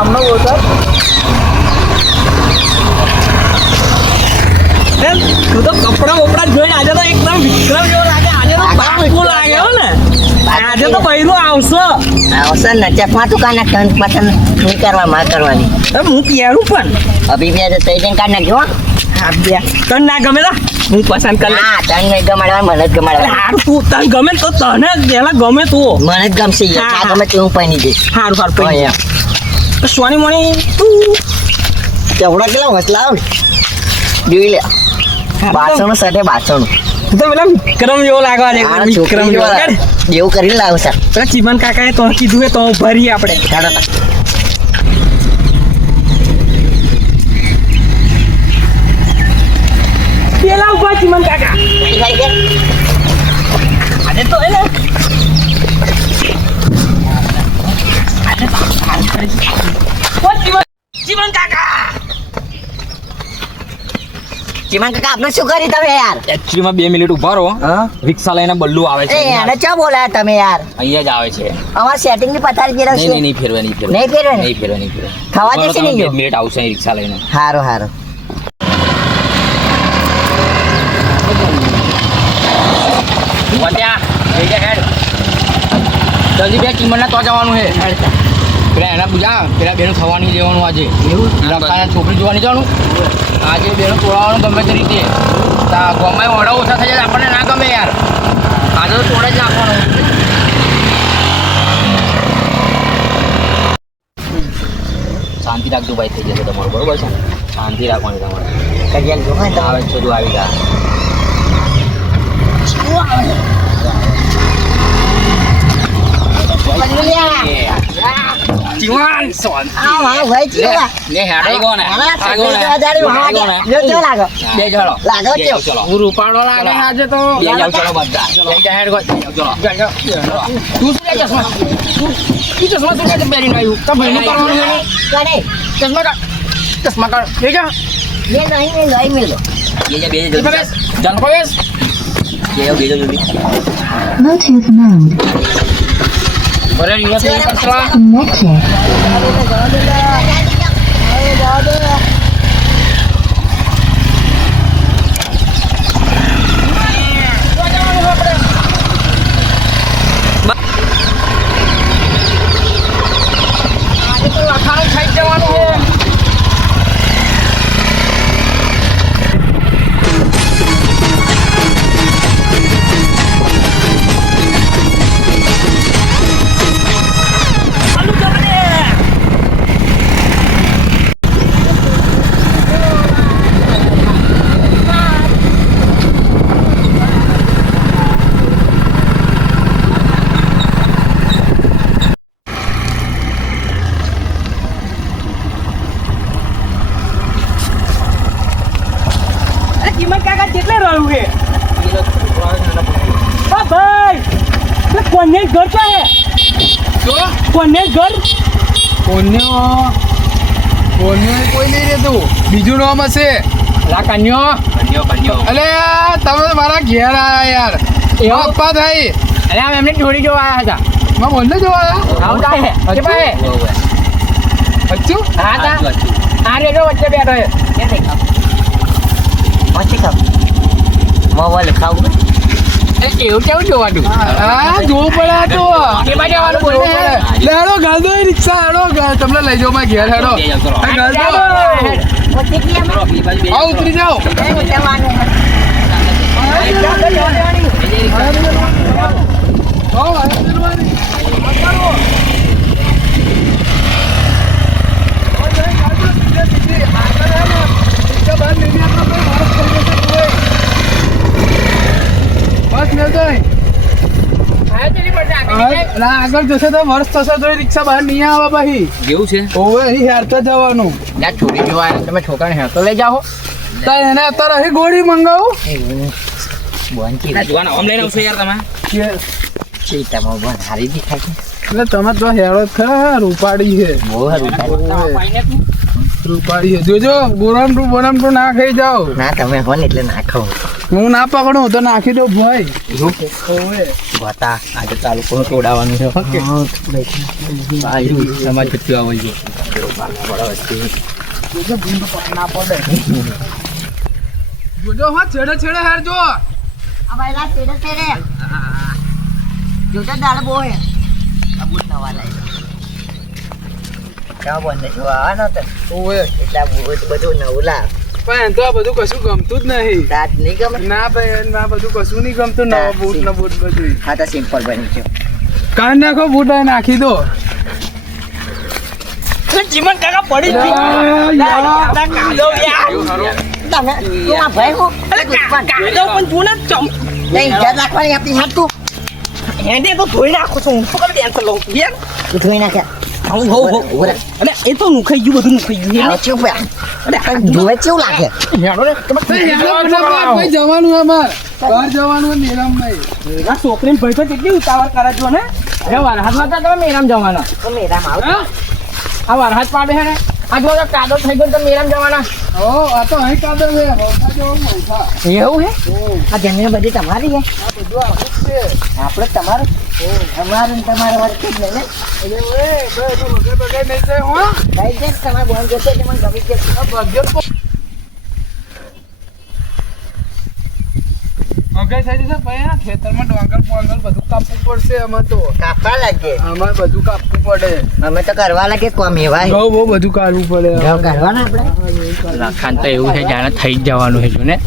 ગામનો બોલતો તું તો કપડા વપડા જોઈને આજે તો એકદમ વિક્રમ જેવો લાગે. આજે તો બાપુ લાગ્યો ને. આજે તો બૈરું આવશે ને ચકમા તું કાના ટન પતન નહીં કરવા માં કરવાની. હું પહેરું પણ અભી બે તો તઈ જઈને કાઢ નાખ્યો. હા બે તને ના ગમે તો હું પસંદ કર હા તને નહીં ગમાડવા મને જ ગમાડવા. હારું તું તને ગમે તો તને પેલા ગમે તું મને જ ગમશે યાર. ગમે તે હું પૈની દઈશ. હારું હારું પૈની સોની મણી તું કેવડા કેટલા વસલા આવે જોઈ લે. બાસણો સાથે બાસણો તું તો પેલા વિક્રમ જેવો લાગવા દે. વિક્રમ જેવો જેવું કરી લાવ સર. પેલા ચીમન કાકાએ તો કીધું તો ભરીએ આપણે. પેલા ઉભા ચીમન કાકા આજે તો એને ચીમન કાકા ચીમન કાકા આપણે શું કરી તમે યાર? એકચ્યુઅલીમાં 2 મિનિટ ઉભા રહો. રિક્ષા લઈને બલ્લુ આવે છે. એને ચા બોલાયા તમે યાર? અહીંયા જ આવે છે. અમાર સેટિંગ ની પથારી ફેરવશે. નહીં ફેરવે નહીં ફેરવે. નહીં ફેરવે ને? નહીં ફેરવે નહીં ફેરવે. ખાવા દેશે નહીં? 2 મિનિટ આવશે રિક્ષા લઈને. હારો હારો. વટ્યા જઈ જા હેડ. જલ્દી બે કિંમતના તો જવાનું છે. પેલા એના પૂજા પેલા બેનું થવાની લેવાનું આજે. લખાના છોકરી જોવાની જવાનું. આજે બેનું તોડાવવાનું ગમે તે રીતે. ગમે ઓર્ડર ઓછા થઈ જાય આપણને ના ગમે યાર. આજે તો તોડે જ નાખવાનું. શાંતિ રાખજો ભાઈ થઈ જશે તમારું બરોબર છે. શાંતિ રાખવાની તમારે. કજિયા જો હા આવે છે તું આવી ગયા. જીવાન સોન હા ભાઈ ચીવા ને હેડો કોને બે લાગો બે ચલો લાગો ચલો હું રૂપાળો લાગે આજે તો બે જાવ ચલો બધા જઈ હેડ ગો ચલો તું શું લે ચશ્મા તું ચશ્મા શું કે પહેરીને આવ્યું તો ભાઈને કરવાનું કરે ચશ્મા કર લઈ જા ये नहीं मिलो બે જા જલ્દી ચાલ પવેશ બે જાવ જલ્દી Bluetooth mode. બરે યુએસ ની કરતા Connected. આજે તો લખાણ થઈ જવાનું છે. ચીમન કાકા કેટલે રહ્યું છે? હા ભાઈ કોને ઘર ક્યાં હે? કોને ઘર કોને કોઈ નહીં રહેતું બીજું નામ હશે. લા કન્યો અલે તમે મારા ઘેર આયા યાર. એવા અપ્પા થાય. અરે આમ એમને જોડી જોવા આવ્યા હતા. મેં બોલને જોવાયા આવતા હે કે ભાઈ અચ્છું હા તા આ રેડો વચ્ચે બેઠો છે. પછી ખાવ મોબાઈલ ખાવું એવું કેવું જોવાનું હા જોવું પડે આ તો કે બાજુ આવવાનું બોલવું પડે. લેડો ગાલ દો એ રિક્ષા હેડો તમને લઈ જાઓ મારા ઘેર હેડો આ ગાલ દો આવો ઉતરી જાઓ બસ મેલતો આગળ જશે તો વર્ષ થશે તો રિક્ષા બહાર નહીં આવે ભાઈ. કેવું છે ઓવે અહીં હેરતા જવાનું. ના છોડી જોવા આવ્યા તમે છોકરાને હેર તો લઈ જાઓ. તો એને અત્યારે અહીં ગોળી મંગાવું જોવાના ઓમ લઈને આવશો યાર તમે હારી દેખાય છે એટલે તમે તો હેરો ખરા રૂપાડી છે બહુ સારું રૂપાડી છે જોજો બોરામ ટુ ના ખાઈ જાઓ. ના તમે હો ને એટલે ના ખાવ હું ના પકડું તો નાખી દો ભાઈ. બતા આજે ચાલુ કોણ તોડાવવાનું છે સમાજ પચ્યું આવે છે જોજો ભૂંડ ના પડે જોજો હા છેડે છેડે હેર જો આ ભાઈલા તેડે તેડે જોતા દાળ બો હે આ બુટ નવા લાઈ કા બોલ જો આ ન તો ઓએ એટલા બુટ બધું નવું લા પણ એમ તો આ બધું કશું ગમતું જ નહીં દાંત નહીં ગમે ના ભાઈ ના બધું કશું નહીં ગમતું નવા બૂટ ને બૂટ બધું હા તો સિમ્પલ બની ગયો કાન નાખો બૂટ અહીં નાખી દો જીવન કાકા પડી જ તમે તું આ ભાઈ હો કાકા પણ તું ને ચમ નહીં ઇજ્જત રાખવાની આપણી હાથ તું હેડે તો ધોઈ નાખું છું હું પકડ ટેન્શન લઉં યાર તું ધોઈ નાખે હું હો અરે એ તો નુખાઈ ગયું બધું નુખાઈ ગયું આવો ચૂપ રે અરે જોવે કેવું લાગે હેડો રે ભાઈ જવાનું અમાર બહાર જવાનું નિરામ નહીં આ છોકરીને ભાઈ તો કેટલી ઉતાવળ કરે છો ને અરે વરસાદમાં તો તમે મેરામ જવાના તો મેરામ આવ આ વરસાદ પાડે છે ને આ જો કાદો થઈ ગયો તો મેરામ જવાના ઓ આ તો અહીં કાદો છે મોટા જેવો મોટા એવું હે આ જમીન બધી તમારી હે આ બધું આપણું જ છે આપણે તમારું અમારું ને તમારું વચ્ચે જ નહીં ને અરે ઓય ભાઈ તો વગર બગર નહીં જાય હો ભાઈ જે તમારે બોલ જશે તે મને ગમી છે આ ભાગ્ય તો ઓકે થઈ જશે ભાઈ આ ખેતરમાં ડોંગર પોંગર બધું કાપવું પડશે આમાં તો કાપા લાગે આમાં બધું કાપવું પડે અમે તો કરવા લાગે કોમ એવાય બહુ બહુ બધું કાઢવું પડે ઘઉં કાઢવાના આપણે લખાણ તો એવું છે જાણે થઈ જ જવાનું છે જો ને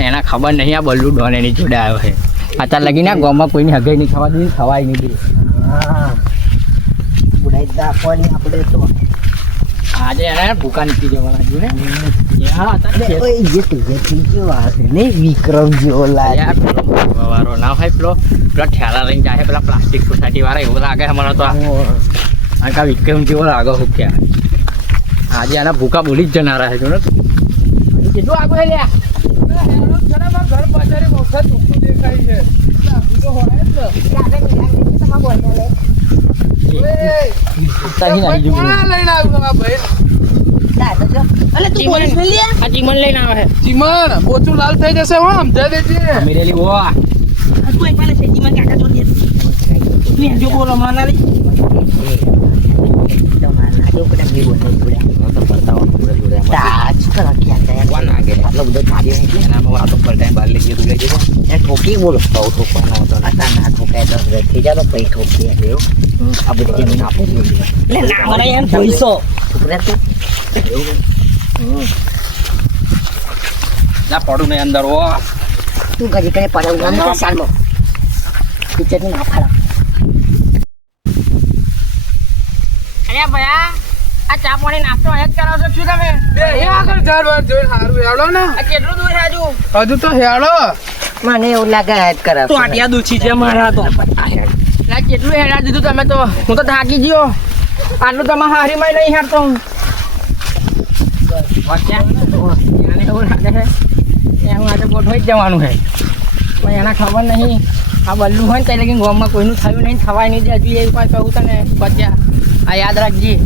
એના ખબર નહીં આ બલ્લુ ડોન એની જોડે આવ્યો છે અત્યારે લગીને ગામમાં કોઈની હગાઈ નહીં થવા દે થવાય નહીં દે હા બુડાઈ દાખવાની આપણે તો આજે એને ભૂકા નીકળી જવાના જો ને યાર અત્યારે ઓય જે તું જે થઈ ગયો આ છે ને વિક્રમ જેવો લાગે યાર પેલો વારો ના હોય પેલો ઠેલા લઈને જાય પેલા પ્લાસ્ટિક સોસાયટી વાળા એવું લાગે મને તો આ કા વિક્રમ જેવો લાગે હું ક્યાં આજે આના ભૂકા બોલી જ જનારા છે જો ને કેટલું આગળ હે લ્યા ઘર પાછળ મોટા ચોખ્ખું દેખાય છે આખું તો હોય જ ને તારી નાની જેવું. કોણ લઈને આવ્યું તમારા ભાઈ અલે તું પોલીસ મેં લ્યા આ ચીમન લઈને આવે છે ચીમન પોચું લાલ થઈ જશે હો સમજાય દેજે અમીરેલી વાહ તું એક પાલે છે જીવન કાકા જોડે તું જો બોલો માના રે તો મારા જો કદા મી બોલ બોલ તો પડતાવો પૂરા જોડે તાજ કરા ક્યાં જાય કોણ લાગે આટલો બધો કાર્ય છે એનામાં વાતો પડતા બહાર લઈ ગયો લઈ ગયો એ ઠોકી બોલો બહુ ઠોકવાનો હતો આતા ના ઠોકાય તો થઈ જાય તો પૈ ઠોકી એવું આ બધી જમીન આપો એટલે ના મને એમ જોઈશો છોકરા તું ના પડું ને અંદર ઓ તું કદી કઈ પડે ઉગા ના સાલમો પિક્ચર ની ના ફાડા અરે ભયા આ ચા પાણી નાસ્તો અહીંયા જ કરાવશો શું તમે એ આગળ ચાર વાર જોઈને હારું હેડો ને આ કેટલું દૂર છે હજુ હજુ તો હેડો મને એવું લાગે હેડ કરાવ તો આટિયા દુછી છે મારા તો એટલે કેટલું હેડા દીધું તમે તો હું તો થાકી ગયો આટલું તમે હારીમાં નહીં હેડતો હું એને એવું લાગે છે કે હું આજે ગોઠવાઈ જ જવાનું છે પણ એના ખબર નહીં આ બલ્લુ હોય ને ત્યાં લગી ગામમાં કોઈનું થયું નહીં થવાય નહીં દે હજુ એવું કાંઈ કહું તને બચ્યા આ યાદ રાખજે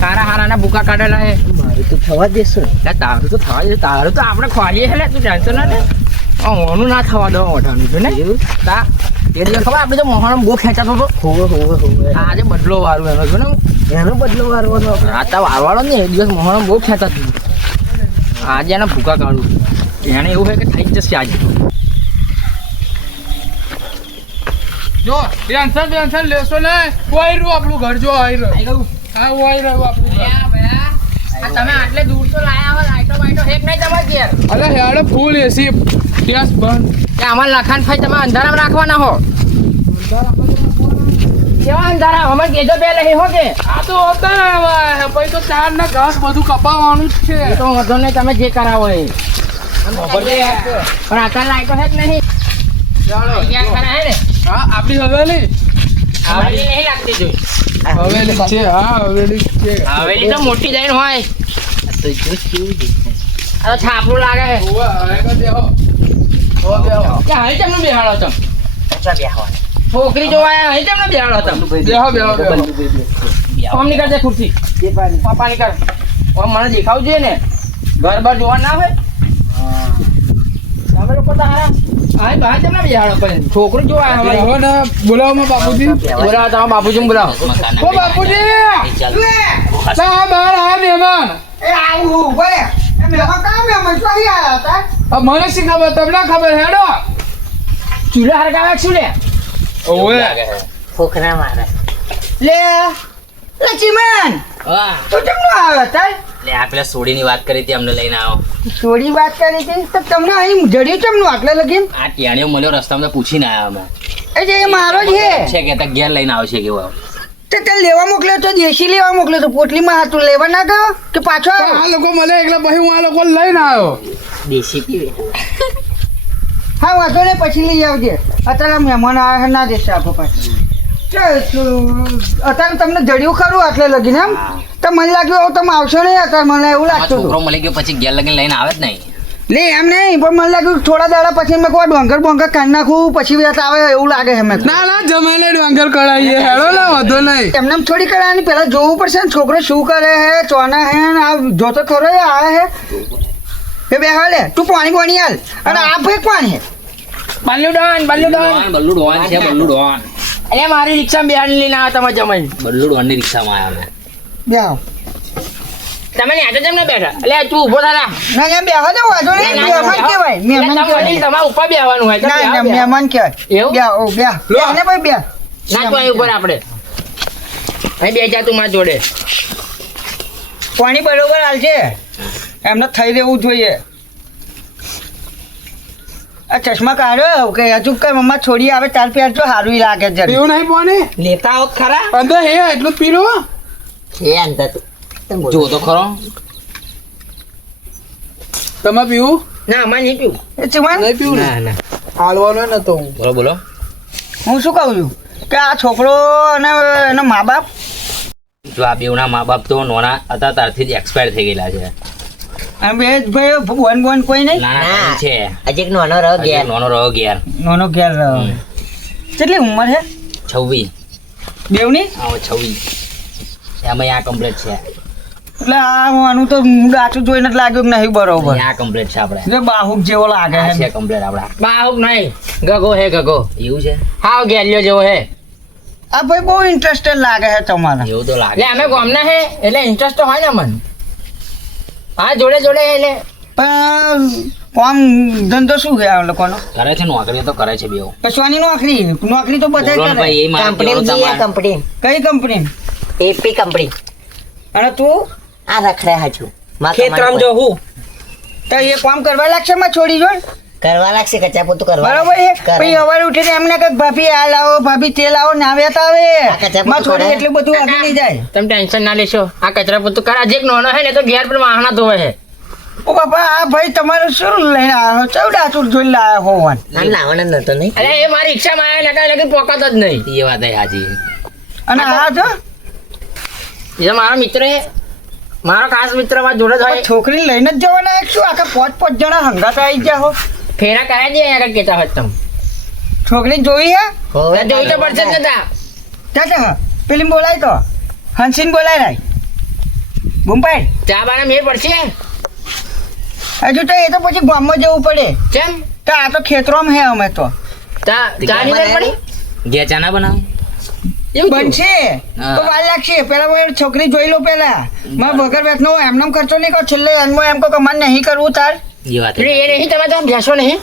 સારા હારાના ભૂકા કાઢેલા છે મારું તો થવા દેશો એટલે તારું તો થવા દે તારું તો આપણે ખોલીએ છે તું ટેન્શન ના લે ઓનું ના થવા દો મોઢાનું છે ને તા એ દિવસ ખબર આપણે તો મોહણમ બહુ ખેંચાતો હતો હોવે હોવે હોવે આજે બદલો વારું એનો છે ને એનો બદલો વારવાનો આ તો વારવાળો ને એક દિવસ મોહણમ બહુ ખેંચાતું આજે એના ભૂકા કાઢું એને એવું હોય કે થઈ જ જશે આજે જો ટેન્શન લેશો ને કોઈ રહ્યું આપણું ઘર જો આવી રહ્યું હા હોય રહ્યું આપણું ઘર તમે આટલે દૂર તો લાયા હો લાઈટો વાઈટો હેક નહીં તમારે ઘેર અરે હેડો ફૂલ એસી ગેસ બંધ કે અમાર લખાણ ભાઈ તમે અંધારામાં રાખવાના હો કેવા અંધારા અમારે કેજો બે નહીં હો કે આ તો હોતા ને હવે પછી તો ચાર ને ઘાસ બધું કપાવવાનું જ છે એ તો વાંધો નહીં તમે જે કરાવો એ પણ અત્યારે લાઈટો હેક નહીં ચાલો ક્યાં કરા હે ને હા આપણી હવેલી હવેલી નહીં લાગતી જોઈ હવેલી જ છે હા હવેલી જ છે હવેલી તો મોટી જઈને હોય તો જો કેવું દેખાય આ તો છાપરું લાગે છે ઓવે હવે બેહો હો બેહો કે હવે તમને બેહાડો તમે અચ્છા બેહવા છોકરી જોવા આયા હવે તમને બેહાડો તમે બેહો કોમ નીકળ જાય ખુરશી પાપા નીકળ કોમ મને દેખાવું જોઈએ ને ઘર બાર જોવા ના હોય તમે લોકો તો હારા હા બહાર તમને બેહાડો પણ છોકરું જોવા બેહો આવ્યા ને બોલાવો માં બાપુજી બોલાવો તમારા બાપુજી બોલાવો ઓ બાપુજી ચાલો ચા આવું ભાઈ એ મેમાં કામ મેમાં શું અહીં આયા હતા હવે મને શી ખબર તમને ખબર હેડો ચૂલા હરગાવે શું લે ઓવે ફોકરા મારે લે ચીમન વાહ તું કેમ નો આવ્યો હતા લે આ પેલા સોડીની વાત કરી હતી અમને લઈને આવો થોડી વાત કરી હતી તો તમને અહીં જડ્યું કેમ નું આટલે લગીન આ ટિયાણીઓ મળ્યો રસ્તામાં તો પૂછીને આવ્યા અમે એ જે એ મારો જ છે કે ત્યાં ઘેર લઈને આવશે કેવો તે તે લેવા મોકલ્યો તો દેશી લેવા મોકલ્યો તો પોટલીમાં હતું લેવા ના ગયો કે પાછો પણ આ લોકો મળે એટલે પછી હું આ લોકો લઈને આવ્યો દેશી પીવે હા વાંધો ને પછી લઈ આવજે અત્યારે મહેમાન આવ્યા છે, ના દેશે આપો પાછું ચાલ અત્યારે તમને જડ્યું ખરું આટલે લગીને એમ તો મને લાગ્યું હવે તમે આવશો નહીં અત્યારે મને એવું આ લાગતું છોકરો હતું મળી ગયો પછી ઘેર લગીને લઈને આવે જ નહીં લે એમ નહીં પણ મને લાગ્યું થોડા દાડા પછી મેં કોઈ ડોંગર કાઢી નાખું પછી વ્યાસ આવે એવું લાગે છે મેં ના ના જમાઈને ડોંગર કઢાઈએ હેડો ના વધો નહીં એમને એમ થોડી કરવાની પેલા જોવું પડશે ને છોકરો શું કરે હે ચોના હે ને આ જોતો ખરો એ આ હે એ બે હાલે તું પાણી હાલ અને આ ભાઈ કોણ હે બલ્લુ ડોન છે બલ્લુ ડોન અરે મારી રિક્ષામાં બેહાડી લઈને આવ્યા તમે જમાઈ બલ્લુ ડોનની રિક્ષામાં આવ્યા અમે બે આવ તમે ને આટો જેમ બેઠા એટલે તું ઊભો થા ના ના બે હાલે વાંધો નહીં મહેમાન કહેવાય મહેમાન કહેવાય તમારા ઉપર બેહવાનું હોય તો ના ના બેહો. મહેમાન કહેવાય એવું? બે આવ બે બે ને ભાઈ બે ના તો અહીં ઉપર આપણે અહીં બે જા તું મારા જોડે પાણી બરોબર હાલશે એમને થઈ રહેવું જોઈએ આ ચશ્મા કાઢ્યો કે હજુ કઈ મમ્મા છોડી આવે તાર પ્યાર તો સારું ય લાગે છે પીવું નહીં પાણી લેતા આવો ખરા અંદર હે એટલું જ પીરું એ અંદર તું જો તો ખરો તમે પીવું ના અમારે નહીં પીવું એ ચીમન નહીં પીવું ને ના હાલવાનો નતો હું બોલો બોલો હું શું કહું છું કે આ છોકરો અને એના મા બાપ જો આ બેવના મા બાપ તો નોના હતા ત્યારથી જ એક્સપાયર થઈ ગયેલા છે અને બે જ ભાઈ બોન કોઈ નહીં નાના ના. છે હજી એક નાનો રહ્યો હજી ગયા નાનો રહ્યો ઘેર નાનો ઘેર રહ્યો કેટલી ઉંમર છે 26 બેવની આવો 26 એમાં આ કમ્પ્લીટ છે એટલે આ આનું તો ડાચું જોઈને જ લાગ્યું કે નહીં બરોબર આ કમ્પ્લીટ છે આપણે એટલે બાહુક જેવો લાગે આ છે છે કમ્પ્લીટ આપડા બાહુક નહીં ગગો હે ગગો એવું છે હાવ ગેલિયો જેવો હે આ ભાઈ બહુ ઇન્ટરેસ્ટેડ લાગે છે તમારા એવું તો લાગે અમે ગામના હે એટલે ઇન્ટરેસ્ટ તો હોય ને મન હા જોડે જોડે એટલે પણ કામ ધંધો શું છે આ લોકોનો કરે છે નોકરી તો કરે છે બેવ કશવાની નોકરી તો બધા કરે ભાઈ એ મારે કંપની કહેવાનું જઈએ તમારે. કંપની કઈ કંપની એપી કંપની અને તું આ રખડ્યા હજુ ખેતરામ જો હું તો એ કામ કરવા લાગશે માં છોડી જો કરવા લાગશે કચા પોતું કરવા બરાબર છે કરે. પછી સવારે ઉઠીને એમને કઈક ભાભી આ લાવો ભાભી તે લાવો નાવ્યા તો આ આવે કચા માં પોતું છોડી કરે. એટલું બધું આગળ નહીં જાય તમે ટેન્શન ના લેશો આ કચરા પોતું કરા જે નાનો હે ને તો ઘેર પર વાહણા ધોવે છે ઓ બાપા આ ભાઈ તમારે શું લઈને આવ્યો ચૌડાચુર જોઈને લાવ્યા હોવાન ના લાવવાનો નતો નહીં અરે એ મારી રિક્ષામાં આવ્યા લગા લગી પોકાત જ નહીં એ વાત હે હાજી અને આ તો એ મારો મિત્ર હે મારો ખાસ મિત્ર મારા જોડે જ હોય છોકરી લઈને જ જવાના એક શું આખા 5-5 જણા હંગાત આવી ગયા હો ફેરા કરાય દે આગળ કેતા હોય તમે છોકરી જોઈ હે હોવે જોઈ તો પડશે જ નતા ચાચા પેલી બોલાય તો હંસીન બોલાય રાય બુમ્પાઈ ચા બાના મેળ પડશે હજુ તો એ તો પછી ગામમાં જવું પડે કેમ તો આ તો ખેતરોમાં હે અમે તો ચા ચા નહીં પડી ઘે ચા ના બનાવ એવું બનશે હા. તો વાર લાગશે પેલા મારી છોકરી જોઈ લો પેલા મારે વગર બેઠનો એમનામ ખર્ચો નહીં કરો છેલ્લે એનમાં એમ કહો કે મને નહીં કરવું તાર એ વાત એ નહીં તમે તો ભેંસો નહીં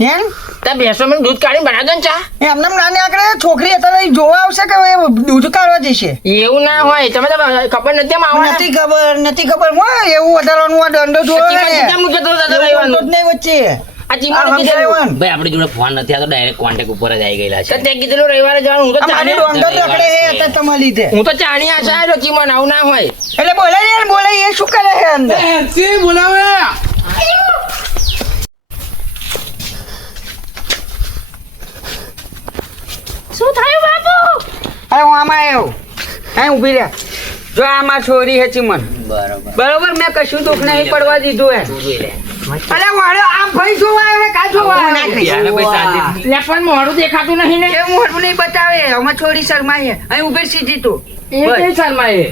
હેન ત્યાં ભેંસો મને દૂધ કાઢીને બનાવી દો ને ચા એમનામ નાની આકડે છોકરી અત્યારે જોવા આવશે કે હવે દૂધ કાઢવા જશે એવું ના હોય તમે તો ખબર નથી એમ આવવાના. નથી ખબર હું એવું વધારવાનું આ દંડો જોવો ચીમન ને કીધા મુકે તો જતો એવું રહેવાનું. તો જ નહીં વચ્ચે આ ચીમન આ કીધેલું. સમજાવ્યું. ભાઈ આપણી જોડે ફોન નથી આ તો ડાયરેક્ટ કોન્ટેક્ટ ઉપર જ આવી ગયેલા તો છે તે કીધેલું રવિવારે જવાનું હું તો આ મારી ચાલી ડોંગર રખડે હે અત્યારે તમારા લીધે હું તો ચાણી આશા આવ્યો ચીમન આવું ના હોય એટલે બોલાય એ શું કરે છે અંદર હેન્સી બોલાવે શું થયું બાપુ અરે હું આમાં આવ્યો અહીં ઊભી રહ્યા જો આ મારી છોરી હે ચીમન બરોબર બરોબર મેં કશું દુઃખ નહીં પડવા દીધું હે તું જોઈ લે અરે વાળો આમ ભાઈ જોવા આવે કા જોવા આવે યાર ભાઈ શાંતિ લે પણ મોઢું દેખાતું નહીં ને એ મોઢું નહીં બતાવે અમે છોરી શરમાઈ હે અહીં ઊભી સીધી તું એ કઈ સાલમાં એ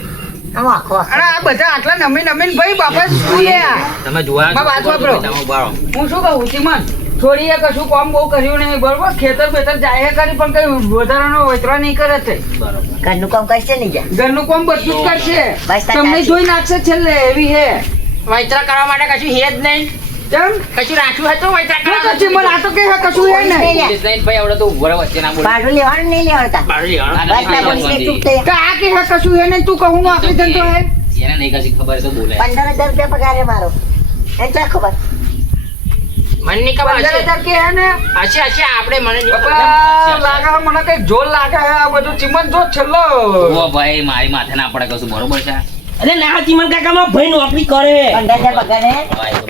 આમ આખો અરે આ બધા આટલા નમીન ભાઈ બાપા શું લે આ તમે જોવા બા, વાત વાપરો. તમે ઉભા રહો. હું શું કહું ચીમન છોરીએ કશું કામ બહુ કર્યું નહીં બરોબર ખેતર બેતર જાય કરી પણ કઈ વધારાનો વતરા નહીં કરે છે બરોબર ઘરનું કામ કરશે નહીં જા ઘરનું કામ બધું જ કરશે બસ તાર તમને સાચી. જોઈ નાખશે છેલ્લે એવી હે વૈતરા કરવા માટે કશું હે જ નહીં. કેમ કશું રાખ્યું હતું વૈતરા શું કરવા કરશે? મને આ તો કે કશું હે ને પોલીસ લાઈન ભાઈ આવડે તો ઉભો રહો, વચ્ચે ના બોલ. ભાડું લેવાનું નહીં લેવાતા બાળું લેવાનું. બસ ના પોલીસને ચૂપ થઈ કે આ કે હે કશું હે ને તું કહું નો આખરી ધંધો હે એને નહીં કશી ખબર તો બોલે. 15,000 રૂપિયા પગાર હે મારો એ ચા ખબર મને નહીં ખબર 15,000 કે હે ને હશે આપણે મને નહીં બાપા, લાગે હે મને કઈ જોર લાગે હે આ બધું ચીમન જો છેલ્લો ઓ ભાઈ મારી માથે ના પડે કશું, બરોબર છે? અરે ના ચીમન કાકાનો ભાઈ નોકરી કરે 15,000 પગાર હે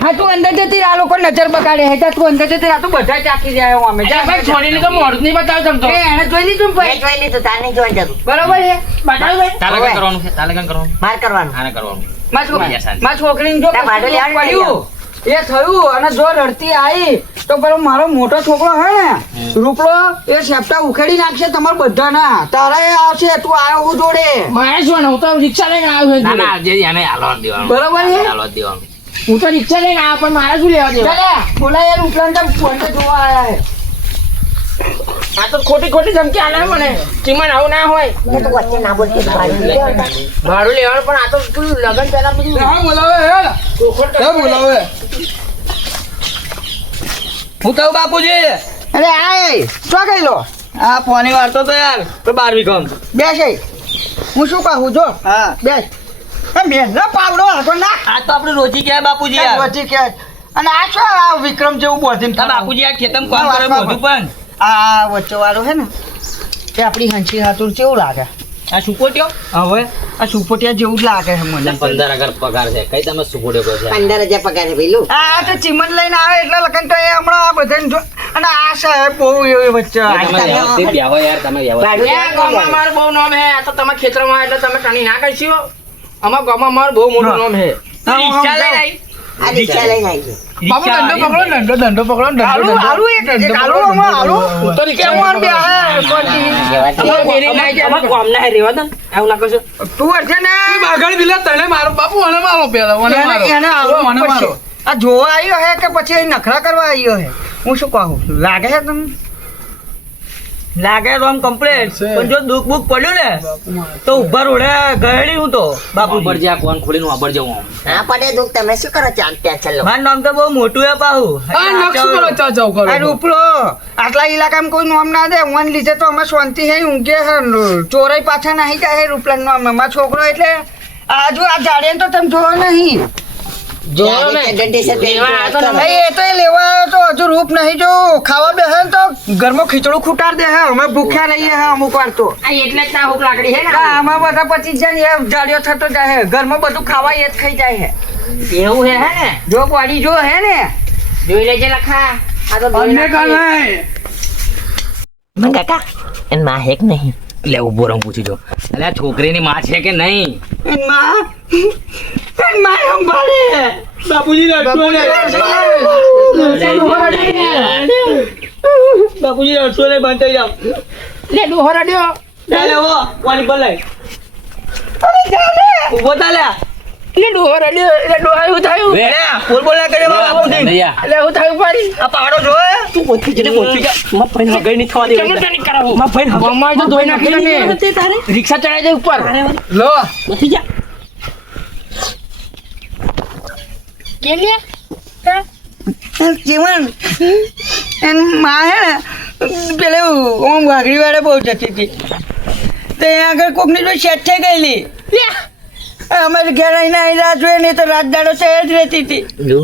હા તું અંદર જતી આ લોકો નજર બગાડે હે તું અંદર જતી આ તો બધા ચાકી જાય હું અમે અરે ભાઈ છોડીને તો મોઢું નહીં બતાવ તમ તો. એ એને જોઈ લીધું ને મેં ભાઈ જોઈ લીધું તાર નહીં જોવા જરૂર બરોબર છે બતાવ ભાઈ તારે કાંઈ કરવાનું છે? તારે કાંઈ કરવાનું? માર કરવાનું આને કરવાનું. માં છોકરીને જો તાર ભાડું લેવાનું પડ્યું એ થયું અને જો રડતી આવી તો પેલો મારો મોટો છોકરો હે ને રૂપલો એ સેપ્ટા ઉખેડી નાખશે તમારે બધાના તારે આવશે તું આવ્યો હું જોડે મારે શું હું તો રિક્ષા લઈને આવ્યો ના છું. ના જે એને હાલવા દેવાનું. બરોબર છે હાલવા દેવાનું. હું તો રિક્ષા લઈને આવ્યો પણ મારે શું લેવા દેવા? ચાલે બોલા યાર ઉપરાંત ફોન જોવા આયા હે આ તો ખોટી ખોટી ધમકી આલે મને. ચીમન આવું ના હોય. એ તો વચ્ચે ના બોલતી ભાડું નહીં લેવાતા ભાડું લેવાનું પણ આ તો તું લગન પહેલા બધું હા બોલાવે હે હે બોલાવે હું કહું બાપુજી અરે આય શું કહી લો આ ફોની વાળતો તો યાર તો 12 વીઘમ બેસ એ. હું શું કહું જો હા બેસ એ બેસ ના પાવડો હાથો ના આ તો આપણે રોજી કહેવાય બાપુજી યાર વચ્ચે કે અને આ શું આ વિક્રમ જેવું બોધીમ આ બાપુજી આ ખેતમ કામ કરે બધું પણ આ વચ્ચે વાળો હે ને તે આપણી હંસી હાથુર કેવું લાગે આ સુકોટ્યો હવે આ સુપોટિયા જેવું જ લાગે છે મને 15,000 પગાર છે. કઈ તમે સુગોડ્યો કહો છો? 15,000 પગાર હે પેલું આ તો ચીમન લઈને આવે એટલે લખન તો એ હમણાં આ બધાને જો અને આ સાહેબ બહુ એવી વચ્ચે તમે વ્યવસ્થિત બેહો યાર, તમે વ્યવસ્થિત. ભાડું એ ગામમાં મારું બહુ નામ હે. આ તો તમે ખેતરમાં એટલે તમે ટણી ના કહી છો. અમારા ગામમાં મારું બહુ મોટું નામ હે. રિક્ષા લઈને આવી આ રિક્ષા લઈને આવી બાબુ દંડો પકડો, દંડો પકડો, આલુ આલુ એક આલુ હમણાં આલુ તો રિક્ષા કેવું આમ બે હે કોણથી? અમારા બેરી ના જાય. અમાર ગામના હે રેવા દે ને. આવું ના કરશો તું હશે ને આગળ બિલા તને મારો બાપુ અને મારો પેલા એને આલુ પડશે. આ જોવા આવ્યો હે કે પછી અહીં નખરા કરવા આવ્યો હે હું શું કહું લાગે છે તમને લાગે તો આમ કમ્પ્લેટ પણ જો દુઃખ બુક પડ્યું ને તો ઉભા રોડે ગયડી હું તો બાપુ વાપર જા, કોણ ખોલીને વાપર જાઉં આમ. હા પડે દુઃખ તમે શું કરો ટેન્શન લો મારું નામ તો બહુ મોટું હે પાહુ આ રૂપલો આટલા ઇલાકામાં કોઈ નામ ના દે વન લીધે તો અમે શાંતિ હે ઊંઘે હે ચોરાઈ પાછા નાહી જાય રૂપલા નામ અમારો છોકરો એટલે આજુ આ જાડે તો તમે જોવો નહીં જોવો ને લેવા આવ્યો તો ભાઈ એ તો એ લેવા આવ્યો તો હજુ રૂપ નહીં જો ખાવા બેસે ને તો ઘરમાં ખીચડું ખૂટાડ દે હે અમે ભૂખ્યા રહીએ હે અમુક વાર તો આ એટલે જ ના હુક લાકડી હે ને. હા, આમાં બધા 25 જણ એ જાડિયો થતો જાય હે ઘરમાં બધું ખાવા એ જ ખાઈ જાય હે એવું હે હે ને. જો બોડી જો હે ને જોઈ લેજે લખા. આ તો જોઈ નાખી. મને કાકા એન માં હેક નહીં લે ઉભો રહો, પૂછી જો. અલે આ છોકરીની માં છે કે નહીં? એન માં સંભાળે બાપુજી રડશો ને બાપુજી રડશો ને બંધ થઈ જાવ લે ડોહો રડ્યો. ચાલે હો પાણી પર લઈ ઉભો થા લે લે ડોહો રડ્યો. એટલે ડોહા એવું થયું. વે. બોલ બોલ ના કરે બાપુજી ભૈયા. એટલે એવું થયું પાડી. આ પાડો જો તું પોતી જને પોતી જા માં ભાઈ હગઈ ની થવા દે ચલો ટણી કરાવો. માં ભાઈ ગામમાં તો ધોઈ નાખી તમે. રિક્ષા ચડાઈ દે ઉપર. લો પોતી જા કે લે જીવન એન માં હે ને પેલે ઓમ વાઘરી વાળે બહુ જતી હતી તો અહીંયા આગળ કોકની જો સેટ થઈ ગયેલી લે અમારે ઘેર આવીને અહીં રાત જોઈએ નહીં તો રાત દાડો સહેજ રહેતી હતી જો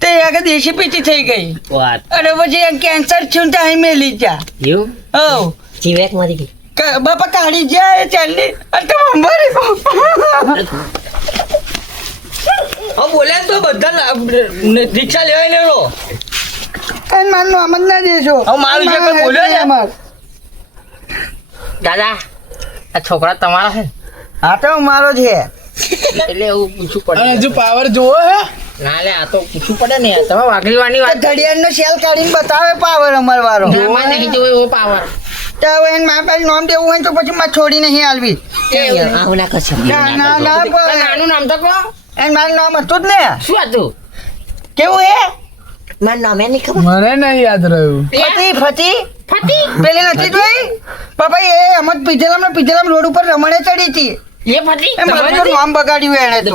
તો એ આગળ દેશી પીતી થઈ ગઈ વાત અને પછી એમ કેન્સર થયું તો અહીં મેલી જા યુ હો જીવેક મરી ગઈ બાપા કાઢી જાય ચાલી અને તો અંબારી હા બોલ્યા તો બધા રિક્ષા લેવાય લેલો એને મારનું આમ જ ના દેશો હવે મારું જે કોઈ બોલ્યો ને અમાર દાદા આ છોકરા તમારા છે ને? હા તો મારો છે એટલે એવું પૂછવું પડે. હજુ પાવર જોવો હે ના લે આ તો પૂછવું પડે ને તમે વાઘરીવાની વાત. ઘડિયાળનો સેલ કાઢીને બતાવે પાવર અમાર વાળો આમાં નહીં જોયો એવો પાવર. તો હવે એને મા પાસે નામ દેવું હોય તો પછી મારે છોડી નહીં આલવી આવું ના કરશો ના ના ના આ પણ નાનું નામ તો કહો. એને મારું નામ હતું જ ને શું હતું? કેવું હે મારું નામે નહીં ખબર મને નહીં યાદ રહ્યું ફતી ફતી ફતી. પેલી નથી જોઈ બાપા એ અમત પીજેલામ રોડ ઉપર રમણે ચડી હતી એ પતિ એ મારું તો નામ બગાડ્યું એણે તો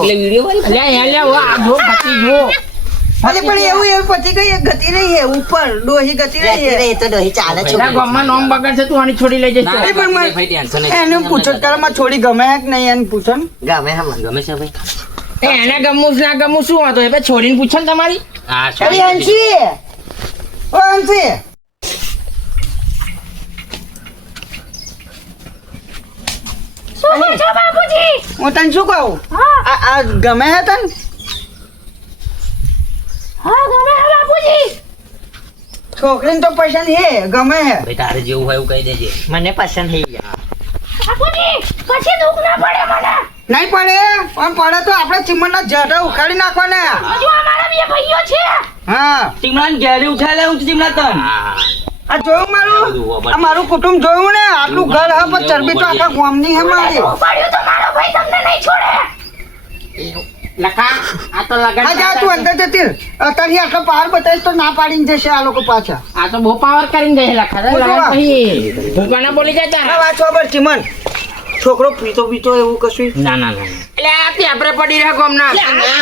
અરે પણ એવું પછી કઈ એક ગતિ રહી હે ઉપર ડોહી ગતિ રહી હે એ તો ડોહી ચાલે છે ગામમાં નોમ બગાડ છે તું આની છોડી લઈ જશે એ પણ મને એને પૂછો તારા માં છોડી ગમે હે કે નહીં એને પૂછો ને ગમે હા ગમે છે ભાઈ એને ગમું ના ગમું શું હતો એ ભાઈ છોડીને પૂછો ને તમારી અરે હંસી ઓ હંસી હું તને શું કહું આ ગમે હે તને છોકરીને તો પસંદ હે ગમે હે ભાઈ તારે જેવું હોય એવું કહી દેજે મને પસંદ થઈ ગયા નહીં પડે પણ પડે તો આપણે ચીમણના જટા ઉખાડી નાખવાના હા ચીમલાને ઘેરી ઉઠાઈ લે હું ચીમલા તન આ જોયું મારું આ મારું કુટુંબ જોયું ને આટલું ઘર હે પણ ચરબી તો આખા ગામની હે મારી લખા આ તો લગન હા જા તું અંદર જતી રહે. અત્યારે આટલો પાર બતાવીશ તો ના પાડીને જશે આ લોકો પાછા આ તો બહુ પાવર કરીને ગઈ લખા હું લગન જોવા. પછી ભૂકાના બોલી જતા આ વાત ખબર ચીમન છોકરો પીતો એવું કશું ના ના ના એટલે આ પેપરે પડી રહ્યા ગોમના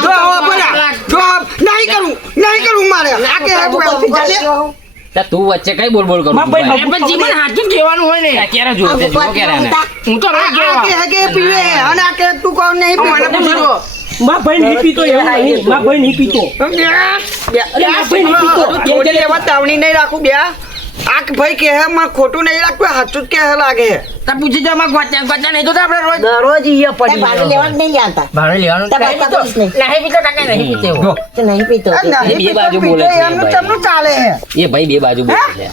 જો આવો બરા જો નહીં કરું મારે આ કે હે તું આવતી ચાલે તું વચ્ચે કઈ બોલ બોલ કરું પણ જીવન હાચું કહેવાનું હોય ને ક્યારે જો હું તો ના આ કે હે કે પીવે હે અને આ કે તું કોણ નહીં મને પીવે પૂછી દો માં ભાઈ નહીં પીતો એવું નહીં માં ભાઈ નહીં પીતો અરે માં ભાઈ નહીં પીતો થોડી એવા તાવણી નહીં રાખું બે આ ભાઈ કે હે માં ખોટું નહીં રાખતું હાચું જ કે હે લાગે હે તો પૂછી દો માં ગોચા નહીં તો આપણે રોજ દરરોજ ઈયા પડી ભાડું લેવાનું નહીં જાણતા ભાડે લેવાનું ભાઈ પકડીશ નહીં નહીં પીતો કાકા નહીં પીતો તો નહીં પીતો આ નહીં બે પીતો બાજુ પીતો બોલે છે એમનું ભાઈ. તેમનું ચાલે હે એ ભાઈ બે બાજુ બોલે છે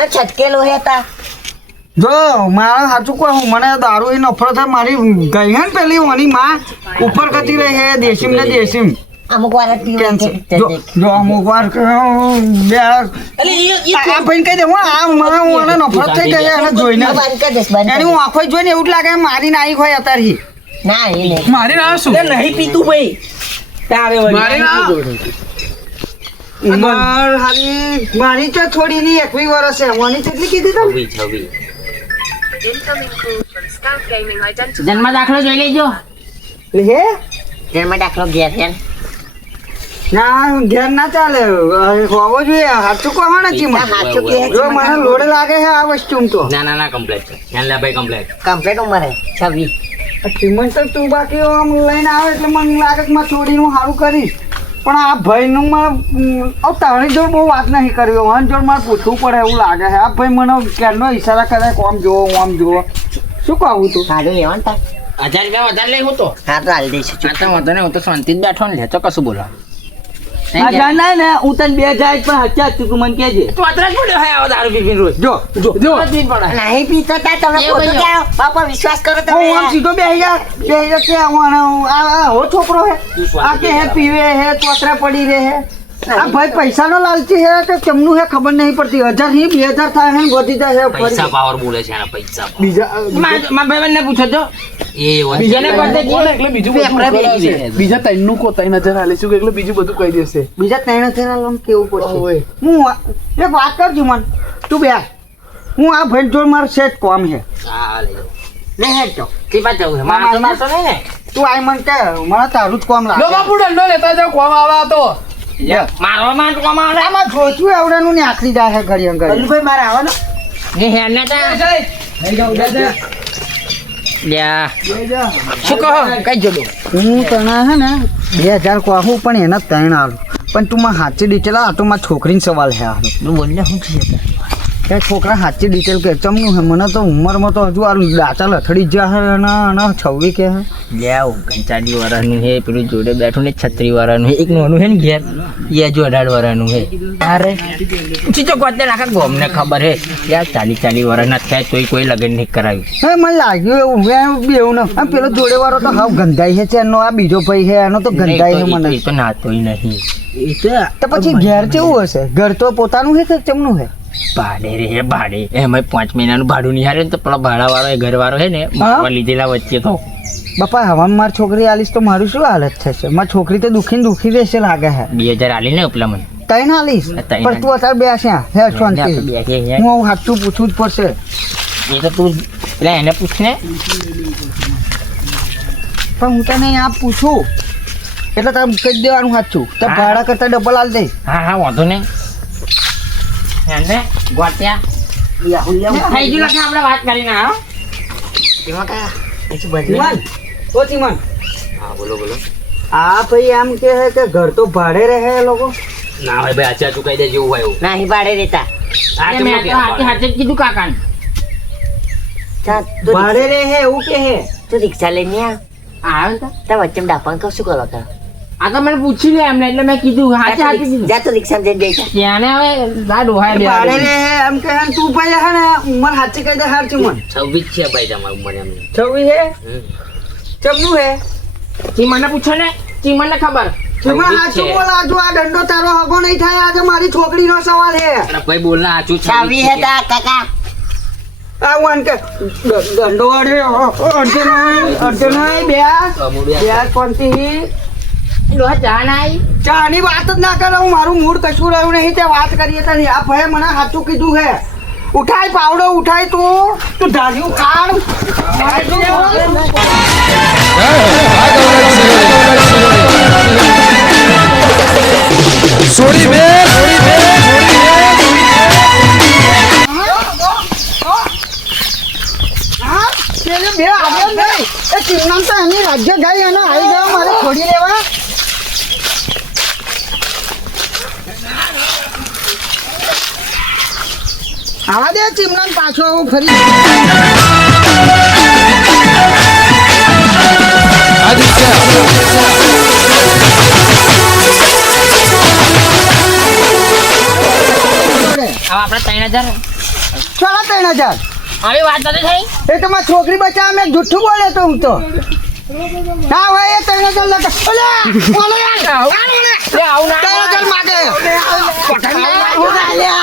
એ છટકેલો હે તા જો મારા સાચું કહું મને દારૂ એ નફરત છે મારી ગઈ હે ને પેલી ઓની માં ઉપર કરતી રહી હે દેશીમ ને દેશીમ અમુક વાર કેન્સર જો અમુક વાર બે આ ભાઈ કહી દે હું આ મને ઓને નફરત થઈ ગઈ એને જોઈને બંધ કર દેશ બંધ એની હું આંખો જોઈને એવું જ લાગે મારી નાઈ હોય અત્યારથી ના એ નહીં મારી ના શું નહીં પીતું ભાઈ તારે મારી ના મારી તો થોડી ની 21 વર્ષ છે ઓની કેટલી કીધી તમે જન્મ દાખલો જોઈ લેજો હે જન્મ દાખલો ઘેર છે ના ઘેર ના ચાલે હોવો જોઈએ સાચું કહો ને ચીમા સાચું કહે છે. જો મને લોડ લાગે છે આ વસ્તુ તો ના કમ્પ્લેટ છે ધ્યાન ભાઈ કમ્પ્લેટ કમ્પ્લીટ ઉંમર હે 26 ચીમન તો તું બાકી આમ લઈને આવે એટલે મને લાગે કે મારે છોડીનું સારું કરીશ પણ આ ભાઈનું મારે તારી જોડ બહુ વાત નહીં કરી વન જોડ મારે પૂછવું પડે એવું લાગે છે આ ભાઈ મને ક્યારનો ઈશારા કરે કે આમ જુઓ આમ જુઓ શું કહું તું ભાડું લેવાનું તા 1000 રૂપિયા વધારે લઈ હું તો હા તો હાલ દઈશું આ તો વાંધો નહીં હું તો શાંતિ જ બેઠો ને તો કશું બોલો ના ને હું તને 2000 પણ હચ્યા તું મને કહેજે તું અતરાજ પડ્યો હે આવો દારૂ પી રોજ જો જો નહીં પીતો તા તમે એ પોતે ભાઈ. ક્યાં બાપા વિશ્વાસ કરો હું તમે આમ સીધો બેહી જા કે આ હો છોકરો હે આ કે હે પીવે હે તોતરા પડી રહે હે આ ભાઈ પૈસાનો લાલચી હે કે કેમનું હે ખબર નહીં પડતી 1000 ની 2000 થાય ને વધી જાય હે ફરી. પાવર બોલે છે એના પૈસા બીજા માં ભાઈ ને પૂછો તો એ બીજાને કરતે એટલે બીજું બધું કરાવશે. બીજા 3 નું કો 3000 આલીશું કે એટલે બીજું બધું કહી દેશે બીજા 3000 લોન કેવું પડશે ઓય. હું એક વાત કરજો મન તું બે હું આ ભાઈ જોડ માર સેટ કોમ હે લે હેડ તો કે બાત જાવ છે મારતો નહીં ને તું આઈ મન કે મને તારું જ કોમ લો લાગે બાપુ દંડો લેતા જાવ કોમ આવા તો મારવા માં કોમ આવે આમાં જોતું આવડેનું ને આખરી જાય હે ઘડી અંગડી ભાઈ મારે આવવાનો ને હેરના તા લ્યા શું કહો કઈ જોડો હું તને હે ને 2000 કહું પણ એના 3 આલું પણ તું માં સાચી ડિટેલ આ તો મારી છોકરીનો સવાલ હે આ બોલને હું છે કે છોકરા સાચી ડિટેલ કે ચમનું હે મને તો ઉંમરમાં તો હજુ આ દાચા લથડી જ હે અને 26 કે હે લ્યા 39 વાળાનું હે પેલું જોડે બેઠું ને 36 વાળાનું હે એક નોનું હે ને ઘેર એ હજુ 18 વાળાનું હે અરે પૂછી તો કોતે નાખા ગોમને ખબર હે યાર 40 વાળાના થાય તોય કોઈ લગન નહીં કરાવ્યું હે મને લાગ્યું એવું મેં બેવું ને આ પેલો જોડે વાળો તો હાવ ગંધાઈ છે એનો આ બીજો ભાઈ છે એનો તો ગંધાઈ છે મને એ તો નાતોય નહીં તો પછી ઘેર કેવું હશે ઘર તો પોતાનું હે કે ચમનું હે ભાડે રે હે ભાડે એમાં 5 મહિનાનું ભાડું નહીં હારે ને તો પેલા ભાડાવાળો એ ઘરવાળો હે ને મારવા લીધેલા વચ્ચે તો બાપા હવામાં મારી છોકરી આલીશ તો મારું શું હાલત થશે મારી છોકરી તો દુખી રહેશે લાગે હે 2000 આલી ને ઉપલા મને તઈ ના આલીશ તઈ પણ તું અત્યારે બેસ્યા હે શાંતિ હું સાચું પૂછવું જ પડશે એ તો તું પેલા એને પૂછ ને પણ હું તને આ પૂછું એટલે તારે કહી દેવાનું સાચું તો હા. ભાડા કરતા ડબલ આલ દે હા વાંધો નહીં એને ગોટ્યા થઈ ગયું લખે આપણે વાત કરીને હા એમાં કાંઈ પછી બદલી ચીમન ઓ ચીમન હા બોલો બોલો આ ભાઈ એમ કે છે કે ઘર તો ભાડે રહે એ લોકો ના ભાઈ ભાઈ અચ્છા ચુકાઈ દે જેવું હોય એવું નહીં ભાડે રહેતા હા મેં તો હાથે હાથે જ કીધું કાકાને ચાલ તું ભાડે રહે એવું કે હે તું રિક્ષા લઈને આવ આવે તો તાર વચ્ચે ડાપણ કર શું કરો તાર આ તો મને પૂછી લે એમને એટલે મેં કીધું હાથે હાથે કીધું જા તું રિક્ષા જઈને જઈ ત્યાં હવે દા ડોહાય બે ભાડે રહે એમ કે હે ને તું ભાઈ હે ને ઉંમર સાચી કહી દે હાર ચીમન 26 છે ભાઈ તમારું મને એમ 26 હે ચમનું હે ચીમનને પૂછો ને ચીમનને ખબર ચીમન સાચું બોલ આજુ આ દંડો તારો હગો નહીં થાય આજે મારી છોકરીનો સવાલ હે અરે ભાઈ બોલ ના આચું ચાવી હે તા કાકા આ વાન કે દંડો અડે અર્જુન બે કોણથી ડોહા ચા ના આવી ચાની વાત જ ના કરે હું મારું મૂડ કશું રહ્યું નહીં તે વાત કરીએ તને આ ભાઈ મને સાચું કીધું હે ઉઠાય પાવડો ઉઠાય તું ધાર્યું કાઢ હા, પેલું બે આવ્યો જ નહીં. એ ચીમનામ તો એની રાજ્ય ગઈ અને આવી ગયો મારે છોડી લેવા આવા દે ચીમનામ પાછો આવું ફરી હવે આપણે 3000 ચાલો 3000 આવી વાત નથી થઈ એ તો મારી છોકરી બચાવવા મેં જુઠ્ઠું બોલ્યો તો હું તો હા ભાઈ એ 3000 લખે ઓલે લે આવું ના 3000 માગે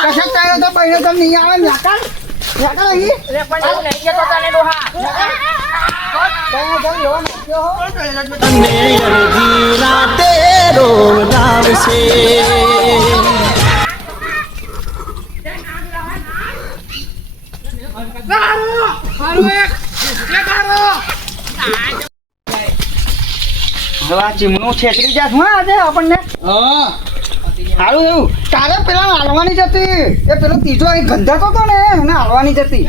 કશા 3000 પૈસે તમ નહીં આવે ન્યાકર અહીં લે પણ એવું નહીં જતો તને ડોહા 3000 લેવા નાખ્યો હો હવે આ ચીમનું છેતરી જાત હું આજે આપણને સારું એવું તારે પેલા હાલવાની જ હતી એ પેલો ત્રીજો અહીં ગંધાતો હતો ને એને હાલવાની જ હતી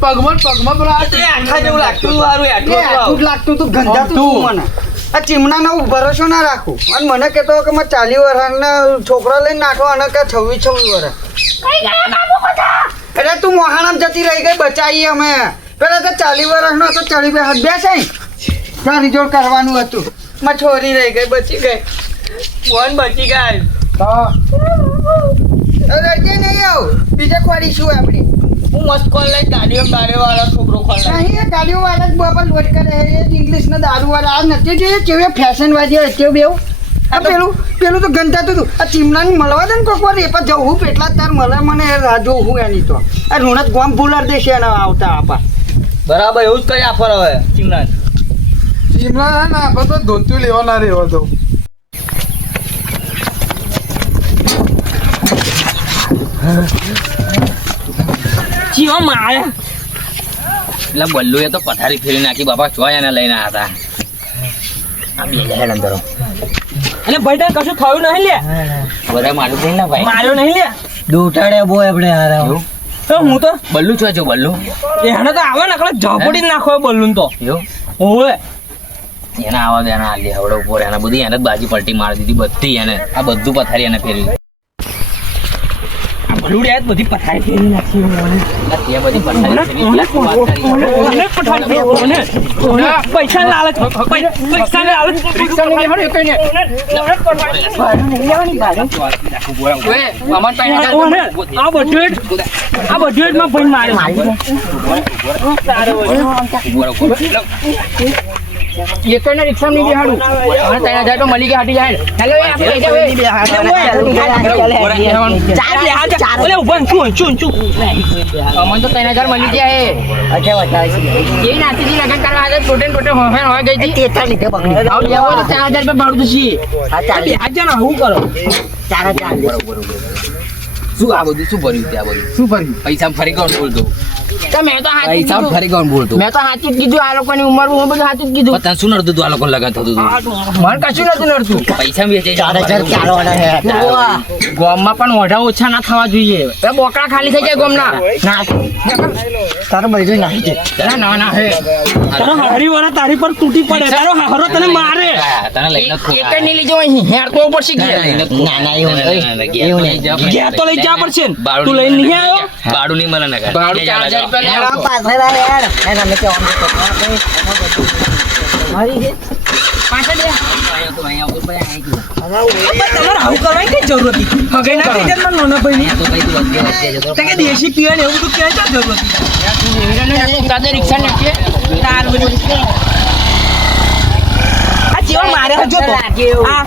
પગમાં પેલા આખા જેવું લાગતું હતું હારું, આટલું એટલે આટલું જ લાગતું હતું ગંધાતું હતું મને આ ચીમનાનો ભરોસો ના રાખું અને મને કહેતો કે મારે 40 વર્ષના છોકરો લઈને નાખો અને કે 26 વર્ષ એટલે તું મોહાણામ જતી રહી ગઈ બચાવી અમે પેલા તો 40 વર્ષનો હતો 40 હાથ બેસે ત્યાં રિઝોર્ટ કરવાનું હતું મારી છોરી રહી ગઈ બચી ગઈ ફોન બચી ગયા. રજે નહીં આવ બીજે ખોરીશું આપણે હું મસ્ત કોલ લઈ ગાડીઓ બારે વાળા છોકરો ખોલ નહીં એ ગાડીઓ વાળા જ બાપા લોટ કરે એ ઇંગ્લિશના દારૂ વાળા આ નથી જોઈએ કેવી ફેશન વાળી હોય કેવું બેવું આ પેલું તો ગંધાતું હતું આ ચીમલાને મળવા દે ને કોક વાર એ પણ જવું પેટલા તાર મળે મને એ રાહ જોવું એની તો આ રોનક ગોમ ભૂલાર દેશે એના આવતા આપા બરાબર એવું જ કરી આફર હવે ચીમલાન. ચીમલા ના બધો ધોતું લેવા ના રહેવા દો ચીવા મારે એટલે બલ્લુ એ તો પથારી ફેરી નાખી બાપા જોયા એને લઈને આવ્યા હતા આ 2000 અંદર અને ભાઈ તને કશું થયું નહીં લે બધા મારું નહીં ના ભાઈ માર્યો નહીં લે દૂટાડે બોય આપણે હારા એવું તો હું તો બલ્લુ છો છો બલ્લુ એને તો આવે ને એટલે ઝાપડી જ નાખો બલ્લુન તો એવું ઓવે એના આવા દે એના આલી હવડે ઉપર એને બધી એને જ બાજી પલટી મારી દીધી બધી એને આ બધું પથારી એને ફેરવી આ બલુડી આજ બધી પથારી ફેરી નાખી મને. એટલે તે બધી પથારી ફેરવી એટલે શું વાત કરી? ઓને પથારી ફેરી, ઓને પૈસા લાલચ પૈસા લાલચ રિક્ષા લઈને હળે કઈ ને ઓએ, અમાર પાસે ઓને આ બધું જ માં ભાઈ મારે એક ને રિક્ષા નહીં બેહાડું અને 3000 તો મળી ગયા હાટી જાય હેલો એ આપણે ઓલે ઉભા છું અમન તો 3000 મળી ગયા હે એ નાતીજી લગન કરવા આજે ટોટે હોય ગઈ હતી તેતા લીધે પકડી આવ લેવો તો 4000 રૂપિયા ભાડું તો છી હા ચાલે આજે ના હું કરો ચાલે ચાલે શું આ બધું શું ભર્યું ત્યાં બધું શું ફરી પૈસા ફરી કોણ બોલતો તો મેં તો સાચું જ પૈસા કીધું. ફરી કોણ બોલતો મેં તો સાચું જ કીધું આ લોકોની ઉંમર હું બધું સાચું જ કીધું પણ તને શું નડતું હતું આ લોકો લગન થતું હતું મને કશું નથી નડતું પૈસા વેચે 4000 ચાલવાના છે ગામમાં પણ મોઢા ઓછા ના થવા જોઈએ એ બોકડા ખાલી થઈ જાય ગામના ના તારો બૈરું નાખી દે ના ના ના હે તારો હારી વાળા તારી પર તૂટી પડે તારો હારો તને મારે તને લઈને એક જ નહીં લીધો અહીં હેર તો ઉપર શીખી ના ના એવું નહીં એવું નહીં ઘેર તો લઈ જા પડશે ને. તું લઈને નહીં આવ્યો બાડું નહીં મળે ને કાંઈ. ભાડું 4000 રૂપિયા લેવા. પાછળ આ યાર એના મેં કેવું પાછળ દે. પણ તમારે આવું કરવાની કઈ જરૂર હતી હગાઈ ના થઈ જાય નાના ભાઈ તે કે દેશી પીવાય ને એવું બધું ક્યાં જરૂર હતી તારે રિક્ષા નાખીએ તાર બધું આ જેવા મારે હજુ તો આ